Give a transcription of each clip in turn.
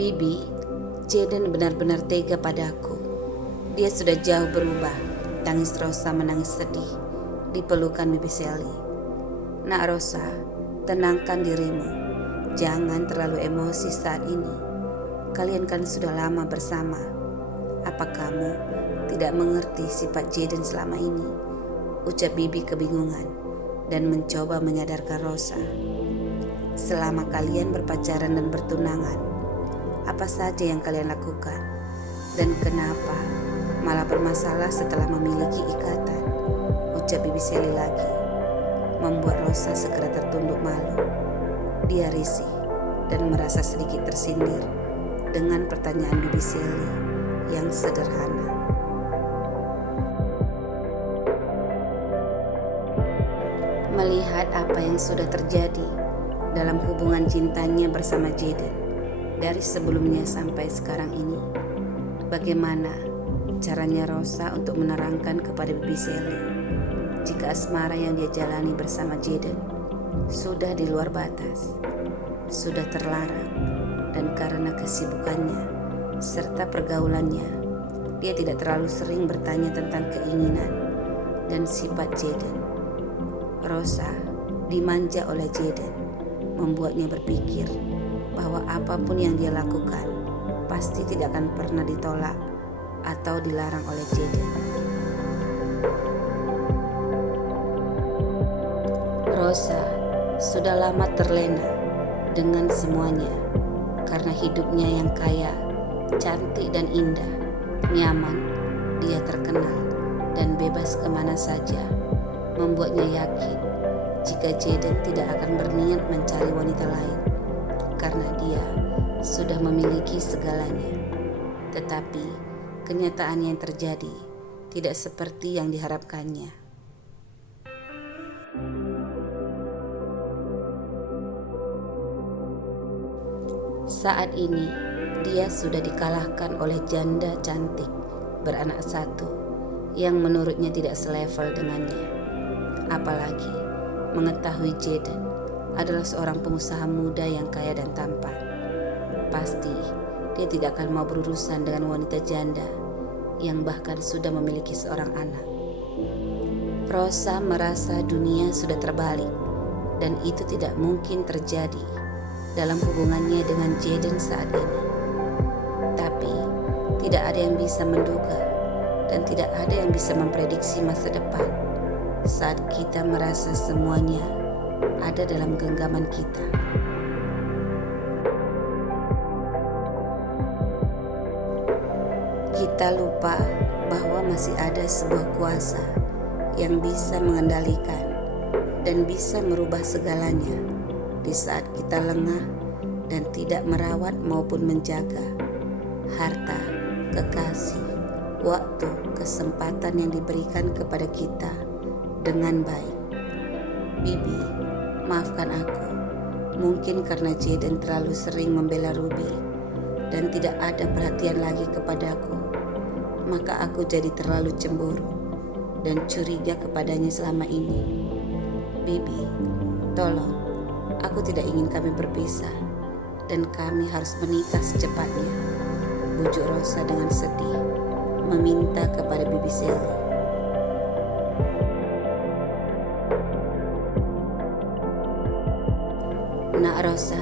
Bibi, Jaden benar-benar tega padaku. Dia sudah jauh berubah. Tangis Rosa menangis sedih di pelukan Bibi Sally. Nak Rosa, tenangkan dirimu. Jangan terlalu emosi saat ini. Kalian kan sudah lama bersama. Apa kamu tidak mengerti sifat Jaden selama ini? Ucap Bibi kebingungan dan mencoba menyadarkan Rosa. Selama kalian berpacaran dan bertunangan, apa saja yang kalian lakukan? Dan kenapa malah bermasalah setelah memiliki ikatan? Ucap Bibi Sally lagi, membuat Rosa segera tertunduk malu. Dia risih dan merasa sedikit tersindir dengan pertanyaan Bibi Sally yang sederhana. Melihat apa yang sudah terjadi dalam hubungan cintanya bersama Jaden dari sebelumnya sampai sekarang ini, bagaimana caranya Rosa untuk menerangkan kepada Bibi Sally jika asmara yang dia jalani bersama Jaden sudah di luar batas, sudah terlarang, dan karena kesibukannya serta pergaulannya, dia tidak terlalu sering bertanya tentang keinginan dan sifat Jaden. Rosa dimanja oleh Jaden, membuatnya berpikir bahwa apapun yang dia lakukan pasti tidak akan pernah ditolak atau dilarang oleh Jaden. Rosa sudah lama terlena dengan semuanya karena hidupnya yang kaya, cantik dan indah, nyaman, dia terkenal dan bebas kemana saja, membuatnya yakin jika Jaden tidak akan berniat mencari wanita lain karena dia sudah memiliki segalanya. Tetapi kenyataan yang terjadi tidak seperti yang diharapkannya. Saat ini dia sudah dikalahkan oleh janda cantik beranak satu yang menurutnya tidak selevel dengannya. Apalagi mengetahui Jaden adalah seorang pengusaha muda yang kaya dan tampan. Pasti dia tidak akan mau berurusan dengan wanita janda yang bahkan sudah memiliki seorang anak. Rosa merasa dunia sudah terbalik dan itu tidak mungkin terjadi dalam hubungannya dengan Jaden saat ini. Tapi tidak ada yang bisa menduga dan tidak ada yang bisa memprediksi masa depan saat kita merasa semuanya ada dalam genggaman kita. Kita lupa bahwa masih ada sebuah kuasa yang bisa mengendalikan dan bisa merubah segalanya di saat kita lengah dan tidak merawat maupun menjaga harta, kekasih, waktu, kesempatan yang diberikan kepada kita dengan baik. Bibi, maafkan aku. Mungkin karena Jaden terlalu sering membela Ruby dan tidak ada perhatian lagi kepadaku, maka aku jadi terlalu cemburu dan curiga kepadanya selama ini. Bibi, tolong, aku tidak ingin kami berpisah dan kami harus menikah secepatnya, bujuk Rosa dengan sedih, meminta kepada Bibi Sally. Nak Rosa,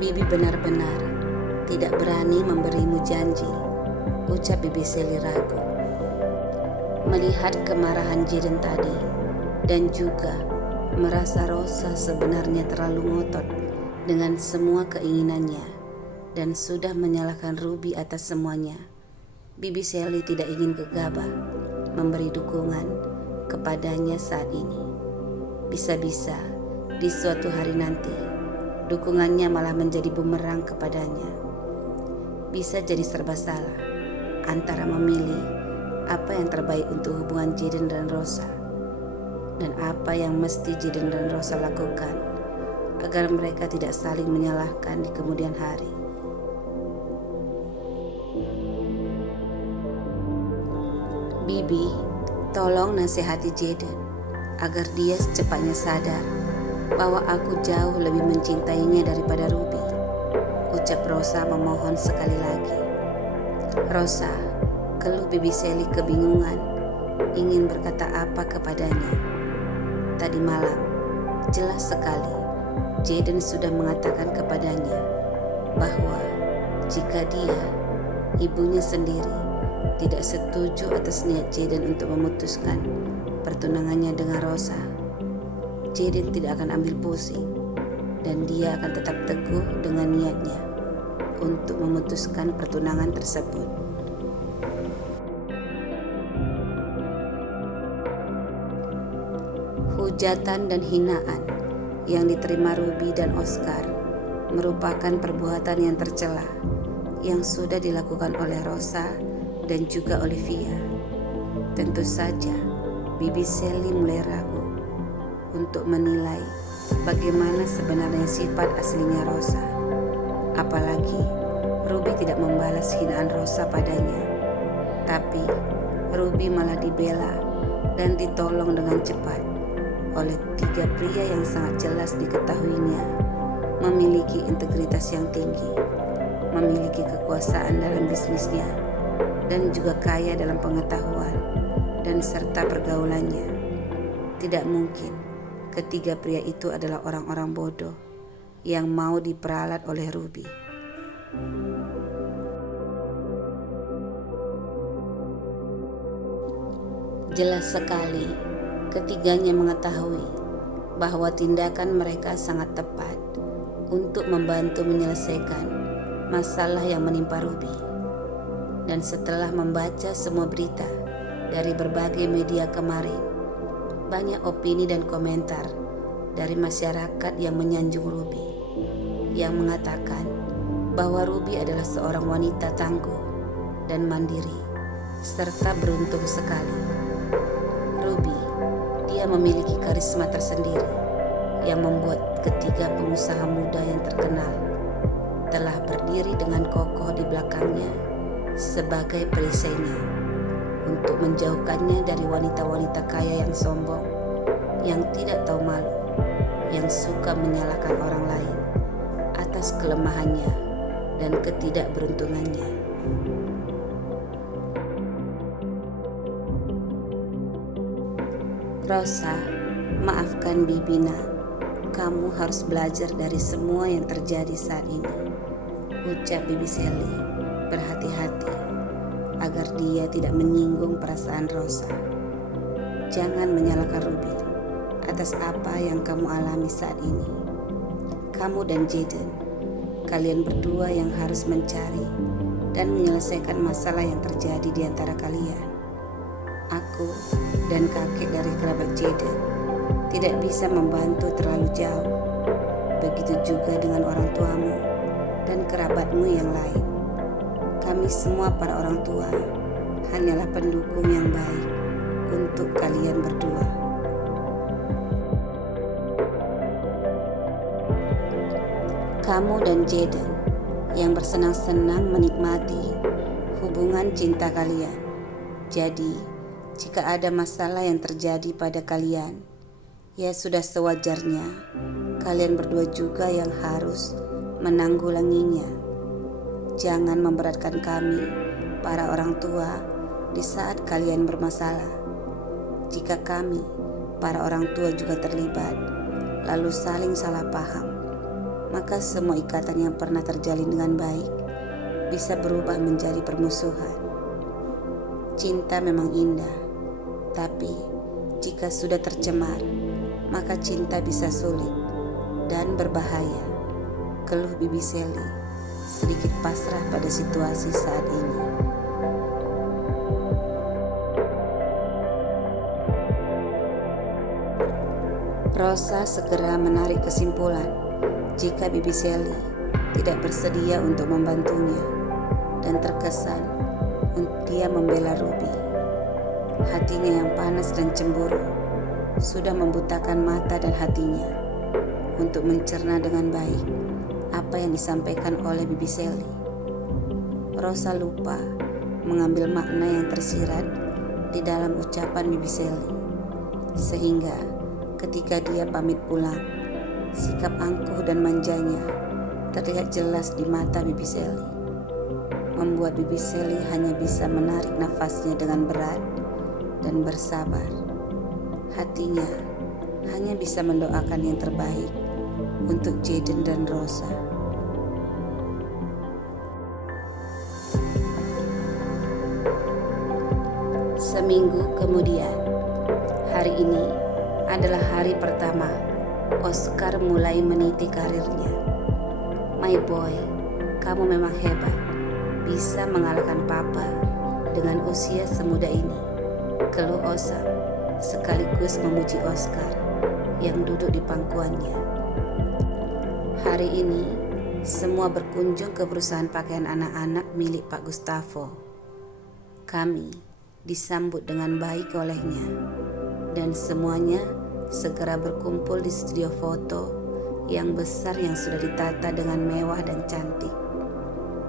Bibi benar-benar tidak berani memberimu janji, ucap Bibi Sally ragu. Melihat kemarahan Jaden tadi dan juga merasa Rosa sebenarnya terlalu ngotot dengan semua keinginannya dan sudah menyalahkan Ruby atas semuanya, Bibi Sally tidak ingin gegabah memberi dukungan kepadanya saat ini. Bisa-bisa di suatu hari nanti dukungannya malah menjadi bumerang kepadanya. Bisa jadi serba salah antara memilih apa yang terbaik untuk hubungan Jaden dan Rosa dan apa yang mesti Jaden dan Rosa lakukan agar mereka tidak saling menyalahkan di kemudian hari. Bibi, tolong nasihati Jaden agar dia secepatnya sadar bahwa aku jauh lebih mencintainya daripada Ruby, ucap Rosa memohon sekali lagi. Rosa, keluh Bibi Sally kebingungan, ingin berkata apa kepadanya. Tadi malam, jelas sekali, Jaden sudah mengatakan kepadanya bahwa jika dia, ibunya sendiri, tidak setuju atas niat Jaden untuk memutuskan pertunangannya dengan Rosa, Jaden tidak akan ambil pusing dan dia akan tetap teguh dengan niatnya untuk memutuskan pertunangan tersebut. Hujatan dan hinaan yang diterima Ruby dan Oscar merupakan perbuatan yang tercela yang sudah dilakukan oleh Rosa dan juga Olivia. Tentu saja Bibi Sally mulai ragu untuk menilai bagaimana sebenarnya sifat aslinya Rosa. Apalagi Ruby tidak membalas hinaan Rosa padanya, tapi Ruby malah dibela dan ditolong dengan cepat oleh 3 pria yang sangat jelas diketahuinya memiliki integritas yang tinggi, memiliki kekuasaan dalam bisnisnya, dan juga kaya dalam pengetahuan dan serta pergaulannya. Tidak mungkin ketiga pria itu adalah orang-orang bodoh yang mau diperalat oleh Ruby. Jelas sekali ketiganya mengetahui bahwa tindakan mereka sangat tepat untuk membantu menyelesaikan masalah yang menimpa Ruby. Dan setelah membaca semua berita dari berbagai media kemarin, banyak opini dan komentar dari masyarakat yang menyanjung Ruby, yang mengatakan bahwa Ruby adalah seorang wanita tangguh dan mandiri, serta beruntung sekali. Ruby, dia memiliki karisma tersendiri yang membuat ketiga pengusaha muda yang terkenal telah berdiri dengan kokoh di belakangnya sebagai perisainya untuk menjauhkannya dari wanita-wanita kaya yang sombong, yang tidak tahu malu, yang suka menyalahkan orang lain atas kelemahannya dan ketidakberuntungannya. Rosa, maafkan Bibina, kamu harus belajar dari semua yang terjadi saat ini, ucap Bibi Sally berhati-hati agar dia tidak menyinggung perasaan Rosa. Jangan menyalahkan Ruby atas apa yang kamu alami saat ini. Kamu dan Jaden, kalian berdua yang harus mencari dan menyelesaikan masalah yang terjadi di antara kalian. Aku dan kakek dari kerabat Jaden tidak bisa membantu terlalu jauh. Begitu juga dengan orang tuamu dan kerabatmu yang lain. Kami semua para orang tua hanyalah pendukung yang baik untuk kalian berdua. Kamu dan Jaden yang bersenang-senang menikmati hubungan cinta kalian. Jadi, jika ada masalah yang terjadi pada kalian, ya sudah sewajarnya kalian berdua juga yang harus menanggulanginya. Jangan memberatkan kami, para orang tua, di saat kalian bermasalah. Jika kami, para orang tua juga terlibat, lalu saling salah paham, maka semua ikatan yang pernah terjalin dengan baik bisa berubah menjadi permusuhan. Cinta memang indah, tapi jika sudah tercemar, maka cinta bisa sulit dan berbahaya, keluh Bibi Sally, sedikit pasrah pada situasi saat ini. Rosa segera menarik kesimpulan jika Bibi Sally tidak bersedia untuk membantunya, dan terkesan dia membela Ruby. Hatinya yang panas dan cemburu sudah membutakan mata dan hatinya untuk mencerna dengan baik apa yang disampaikan oleh Bibi Sally. Rosa lupa mengambil makna yang tersirat di dalam ucapan Bibi Sally, sehingga ketika dia pamit pulang, sikap angkuh dan manjanya terlihat jelas di mata Bibi Sally, membuat Bibi Sally hanya bisa menarik nafasnya dengan berat dan bersabar. Hatinya hanya bisa mendoakan yang terbaik untuk Jaden dan Rosa. Seminggu kemudian, hari ini adalah hari pertama Oscar mulai meniti karirnya. "My boy, kamu memang hebat, bisa mengalahkan papa dengan usia semuda ini," keluh Osam sekaligus memuji Oscar yang duduk di pangkuannya. Hari ini semua berkunjung ke perusahaan pakaian anak-anak milik Pak Gustavo. Kami disambut dengan baik olehnya, dan semuanya segera berkumpul di studio foto yang besar yang sudah ditata dengan mewah dan cantik.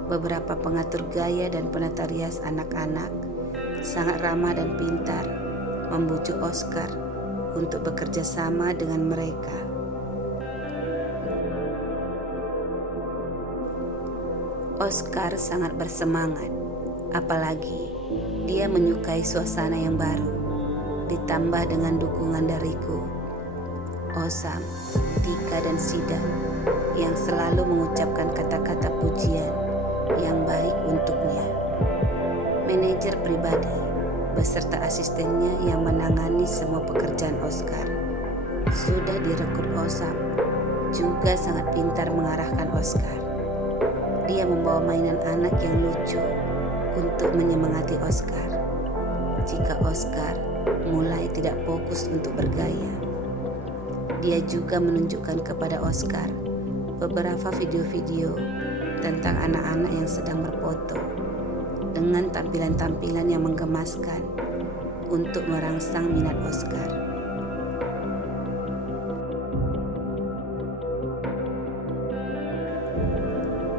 Beberapa pengatur gaya dan penata rias anak-anak sangat ramah dan pintar membujuk Oscar untuk bekerja sama dengan mereka. Oscar sangat bersemangat, apalagi dia menyukai suasana yang baru, ditambah dengan dukungan dariku, Osam, Tika dan Sidan yang selalu mengucapkan kata-kata pujian yang baik untuknya. Manajer pribadi beserta asistennya yang menangani semua pekerjaan Oscar sudah direkrut. Osam juga sangat pintar mengarahkan Oscar. Dia membawa mainan anak yang lucu untuk menyemangati Oscar jika Oscar mulai tidak fokus untuk bergaya. Dia juga menunjukkan kepada Oscar beberapa video-video tentang anak-anak yang sedang berfoto dengan tampilan-tampilan yang menggemaskan untuk merangsang minat Oscar.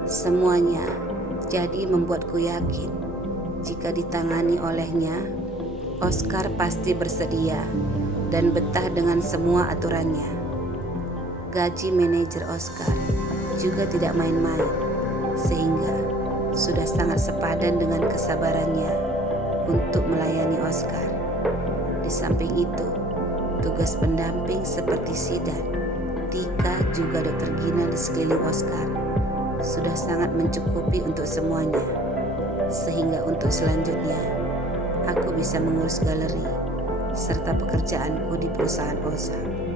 Semuanya jadi membuatku yakin jika ditangani olehnya, Oscar pasti bersedia dan betah dengan semua aturannya. Gaji manajer Oscar juga tidak main-main, sehingga sudah sangat sepadan dengan kesabarannya untuk melayani Oscar. Di samping itu, tugas pendamping seperti Sidan, Tika, juga Dr. Gina di sekeliling Oscar sudah sangat mencukupi untuk semuanya, sehingga untuk selanjutnya aku bisa mengurus galeri serta pekerjaanku di perusahaan Osam.